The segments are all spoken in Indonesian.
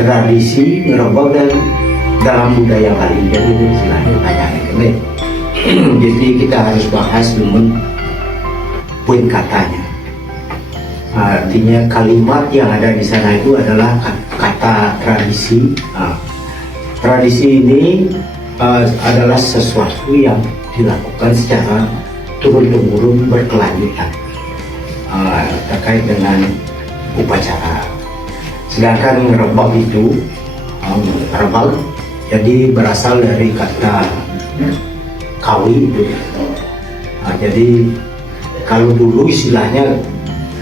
tradisi ngerebek dan dalam budaya Bali. Jadi istilahnya tanya ini. Jadi kita harus bahas dulu poin katanya. Artinya kalimat yang ada di sana itu adalah kata tradisi. Tradisi ini adalah sesuatu yang dilakukan secara turun-temurun berkelanjutan terkait dengan upacara. Sedangkan ngerebak itu rebal jadi berasal dari kata kawi itu. Jadi kalau dulu istilahnya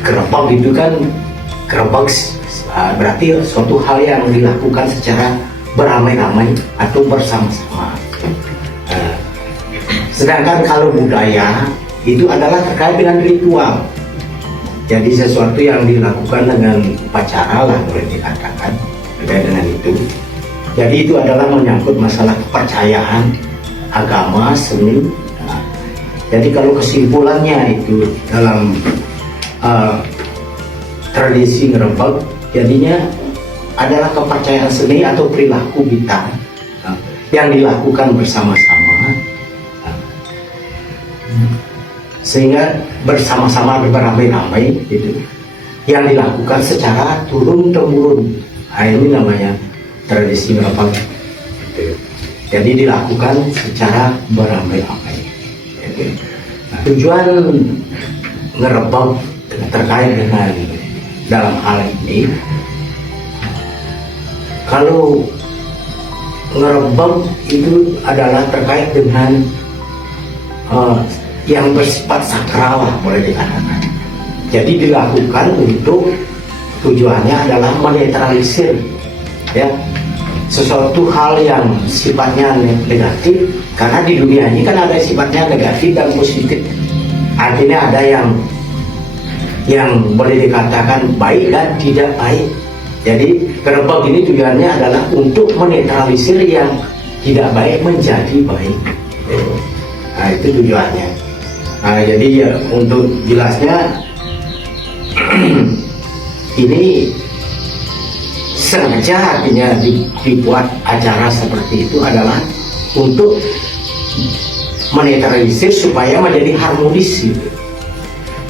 kerebak itu kan kerebak berarti suatu hal yang dilakukan secara beramai-ramai atau bersama-sama. Sedangkan kalau budaya itu adalah terkait dengan ritual. Jadi sesuatu yang dilakukan dengan upacara lah boleh dikatakan terkait dengan itu. Jadi itu adalah menyangkut masalah kepercayaan, agama, seni. Jadi kalau kesimpulannya itu dalam tradisi ngerebek, jadinya adalah kepercayaan seni atau perilaku kita yang dilakukan bersama-sama, sehingga bersama-sama beramai-ramai gitu, yang dilakukan secara turun-temurun. Ini namanya tradisi ngerebek gitu. Jadi dilakukan secara beramai-ramai gitu. Tujuan ngerebek terkait dengan dalam hal ini, kalau ngerebek itu adalah terkait dengan yang bersifat sakral lah boleh dikatakan. Jadi dilakukan untuk tujuannya adalah menetralisir ya sesuatu hal yang sifatnya negatif, karena di dunia ini kan ada sifatnya negatif dan positif. Artinya ada yang boleh dikatakan baik dan tidak baik. Jadi ngerebek ini tujuannya adalah untuk menetralisir yang tidak baik menjadi baik. Nah itu tujuannya. Jadi ya untuk jelasnya ini sengaja artinya dibuat acara seperti itu adalah untuk menetralisir supaya menjadi harmonis gitu.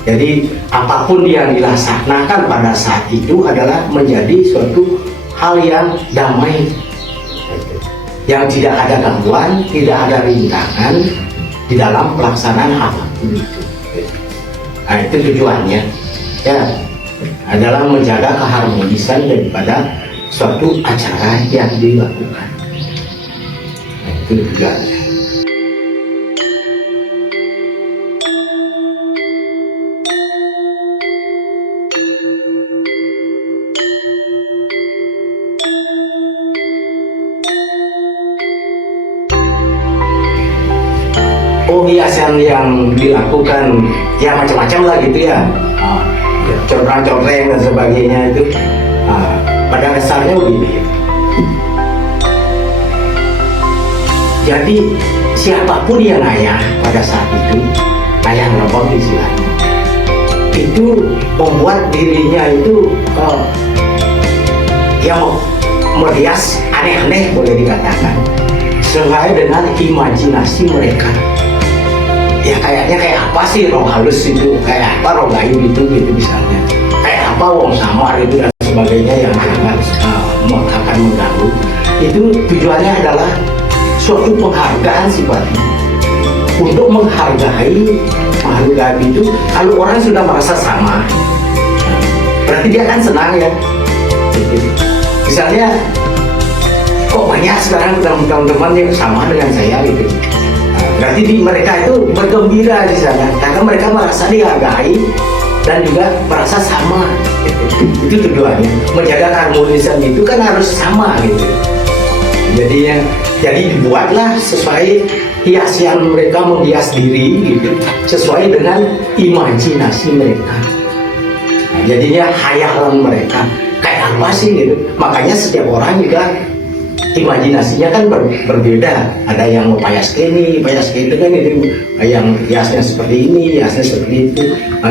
Jadi apapun yang dilaksanakan pada saat itu adalah menjadi suatu hal yang damai, yang tidak ada gangguan, tidak ada rintangan di dalam pelaksanaan apapun itu. Nah itu tujuannya ya, adalah menjaga keharmonisan daripada suatu acara yang dilakukan. Nah, itu tujuannya. Hiasan yang dilakukan ya macam-macam lah gitu ya, corang-coreng dan sebagainya itu pada dasarnya begini. Jadi siapapun yang ayah pada saat itu, ayah ngerebek istilahnya, itu membuat dirinya itu yang merias aneh-aneh boleh dikatakan, sesuai dengan imajinasi mereka. Ya kayaknya kayak apa sih roh halus itu, kayak apa roh gaib itu gitu misalnya, kayak apa wong samar itu dan sebagainya yang akan mengganggu. Itu tujuannya adalah suatu penghargaan sifatnya, untuk menghargai makhluk gaib itu. Kalau orang sudah merasa sama, berarti dia kan senang ya gitu. Misalnya kok banyak sekarang teman-teman yang sama dengan saya gitu, berarti mereka itu bergembira di sana karena mereka merasa dihargai dan juga merasa sama. Itu tujuannya, menjaga keharmonisan itu kan harus sama gitu. Jadi dibuatlah sesuai hias yang mereka menghias diri gitu, sesuai dengan imajinasi mereka. Nah, jadinya hayalan mereka kayak apa sih gitu. Makanya setiap orang juga imajinasinya kan berbeda. Ada yang mau payas ini kan itu, yang hiasnya seperti ini, hiasnya seperti itu,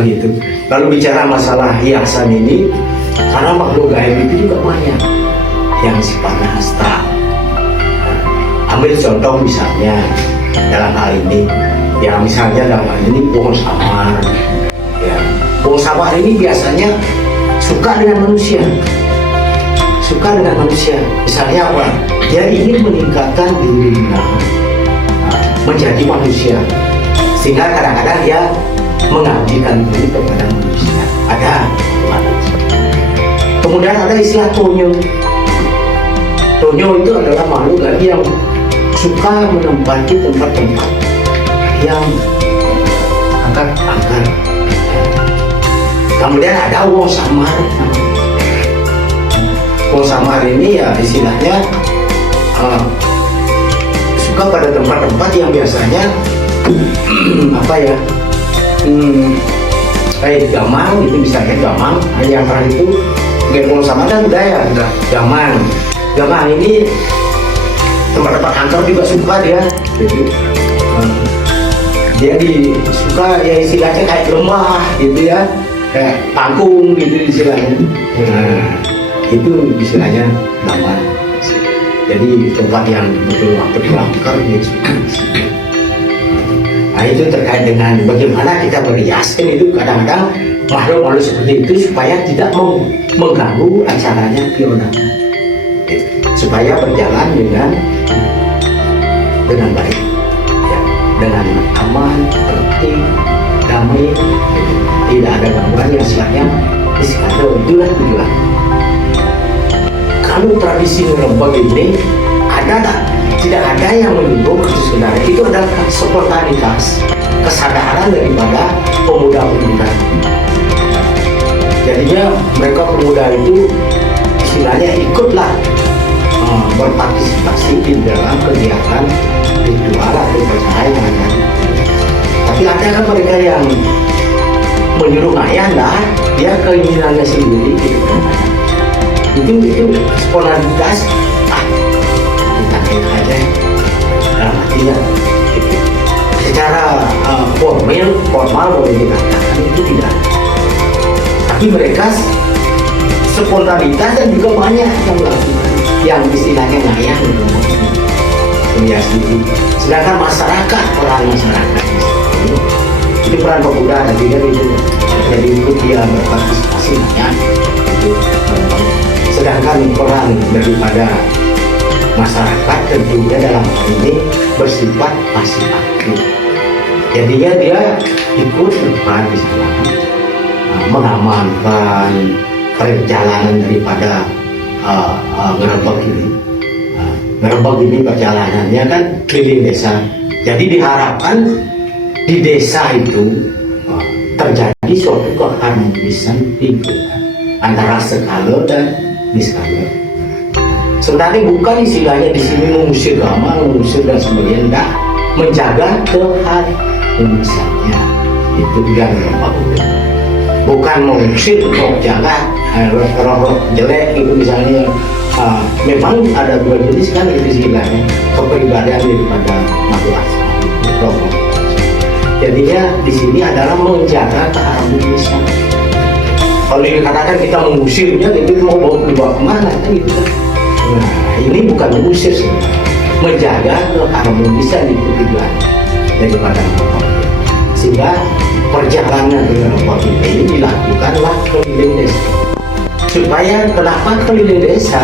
gitu. Lalu bicara masalah hiasan ini, karena makhluk gaib itu juga banyak. yang sifatnya astral. Ambil contoh misalnya dalam hal ini, ya misalnya dalam hal ini pohon samar. Ya, pohon samar ini biasanya suka dengan manusia. Misalnya apa? Dia ingin meningkatkan dirinya menjadi manusia, sehingga kadang-kadang dia mengabdikan diri kepada manusia. Ada. Kemudian ada istilah tonyo. Tonyo itu adalah makhluk yang suka menempati tempat-tempat yang angker. Kemudian ada wong samar. Wong samar ini ya istilahnya suka pada tempat-tempat yang biasanya apa ya, kayak gamang gitu, misalnya gamang. Yang terakhir itu wong samar kan budaya gamang ini tempat-tempat angker juga suka dia. Jadi dia suka ya istilahnya kayak lembah gitu ya, kayak panggung gitu istilahnya. Itu istilahnya gamang. Jadi tempat yang betul angker dia suka. Nah itu terkait dengan bagaimana kita merias, kan itu kadang-kadang makhluk-makhluk seperti itu supaya tidak mengganggu acaranya pionanya, supaya berjalan dengan baik, ya, dengan aman, tertib, damai, tidak ada gangguan yang sifatnya iskandar. Itulah tujuan. Kalau tradisi Rembang ini tidak ada yang menyinggung sebenarnya. Itu adalah spontanitas, kesadaran daripada pemuda-pemuda. Jadinya mereka pemuda itu istilahnya ikutlah berpartisipasi di dalam kegiatan ritual atau upacara yang ada. Tapi ada kan mereka yang menyuruh ngayan lah, dia keinginannya sendiri gitu. Itu spontanitas. Kita aja dalam artinya gitu. Secara formal boleh dikatakan itu tidak. Tapi mereka spontanitas dan juga banyak yang melakukan yang istilahnya ngayang merias diri. Sedangkan peran masyarakat itu peran pemuda dan juga itu jadi ikut dia berpartisipasi banyak itu. Sedangkan peran daripada masyarakat tentunya dalam hal ini bersifat pasif aktif. Jadinya dia ikut berperan di sana, mengamankan perjalanan daripada Ngerebek ini. Ngerebek ini perjalanannya kan keliling desa. Jadi diharapkan di desa itu terjadi suatu keharmonisan lingkungan antara skala dan niskala. Sebenarnya bukan istilahnya di sini mengusir gamang, mengusir dan sebagainya, enggak, menjaga keharmonisannya. Itu yang Ngerebek. Bukan mengusir roh jahat, roh jelek itu misalnya. Memang ada dua jenis kan itu istilahnya, kepribadian daripada makhluk roh. Jadinya di sini adalah menjaga keharmonisan. Kalau dikatakan kita mengusirnya, itu mau dibawa kemana kan gitu kan? Nah, ini bukan mengusir sih, menjaga keharmonisan itu tujuan daripada makhluk. Sehingga perjalanan dengan Rembang ini dilakukanlah keliling desa. Supaya kenapa keliling desa?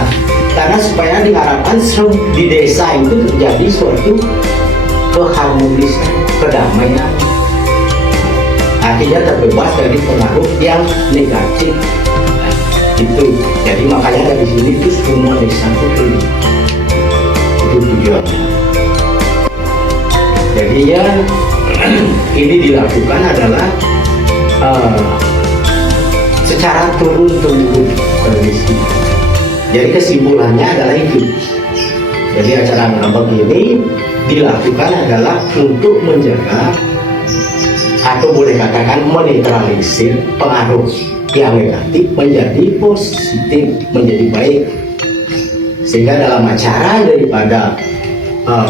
Karena supaya diharapkan di desa itu terjadi suatu keharmonisan, kedamaian. Artinya terbebas dari pengaruh yang negatif. Nah, itu. Jadi makanya dari sini itu semua desa itu keliling. Itu tujuannya. Jadi ya ini dilakukan adalah secara turun-temurun tradisi. Jadi kesimpulannya adalah itu. Jadi acara Ngerebek ini dilakukan adalah untuk menjaga atau boleh katakan menetralisir pengaruh yang negatif menjadi positif, menjadi baik. Sehingga dalam acara daripada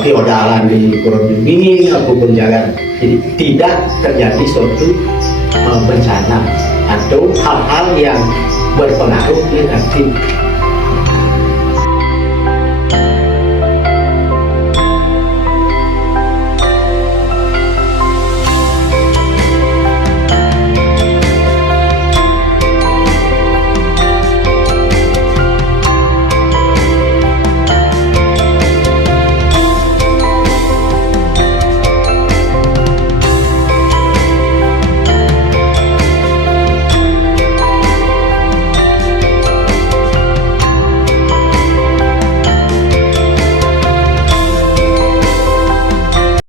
feodalan di Purbini ataupun jalan jadi tidak terjadi suatu bencana atau hal-hal yang berpengaruh negatif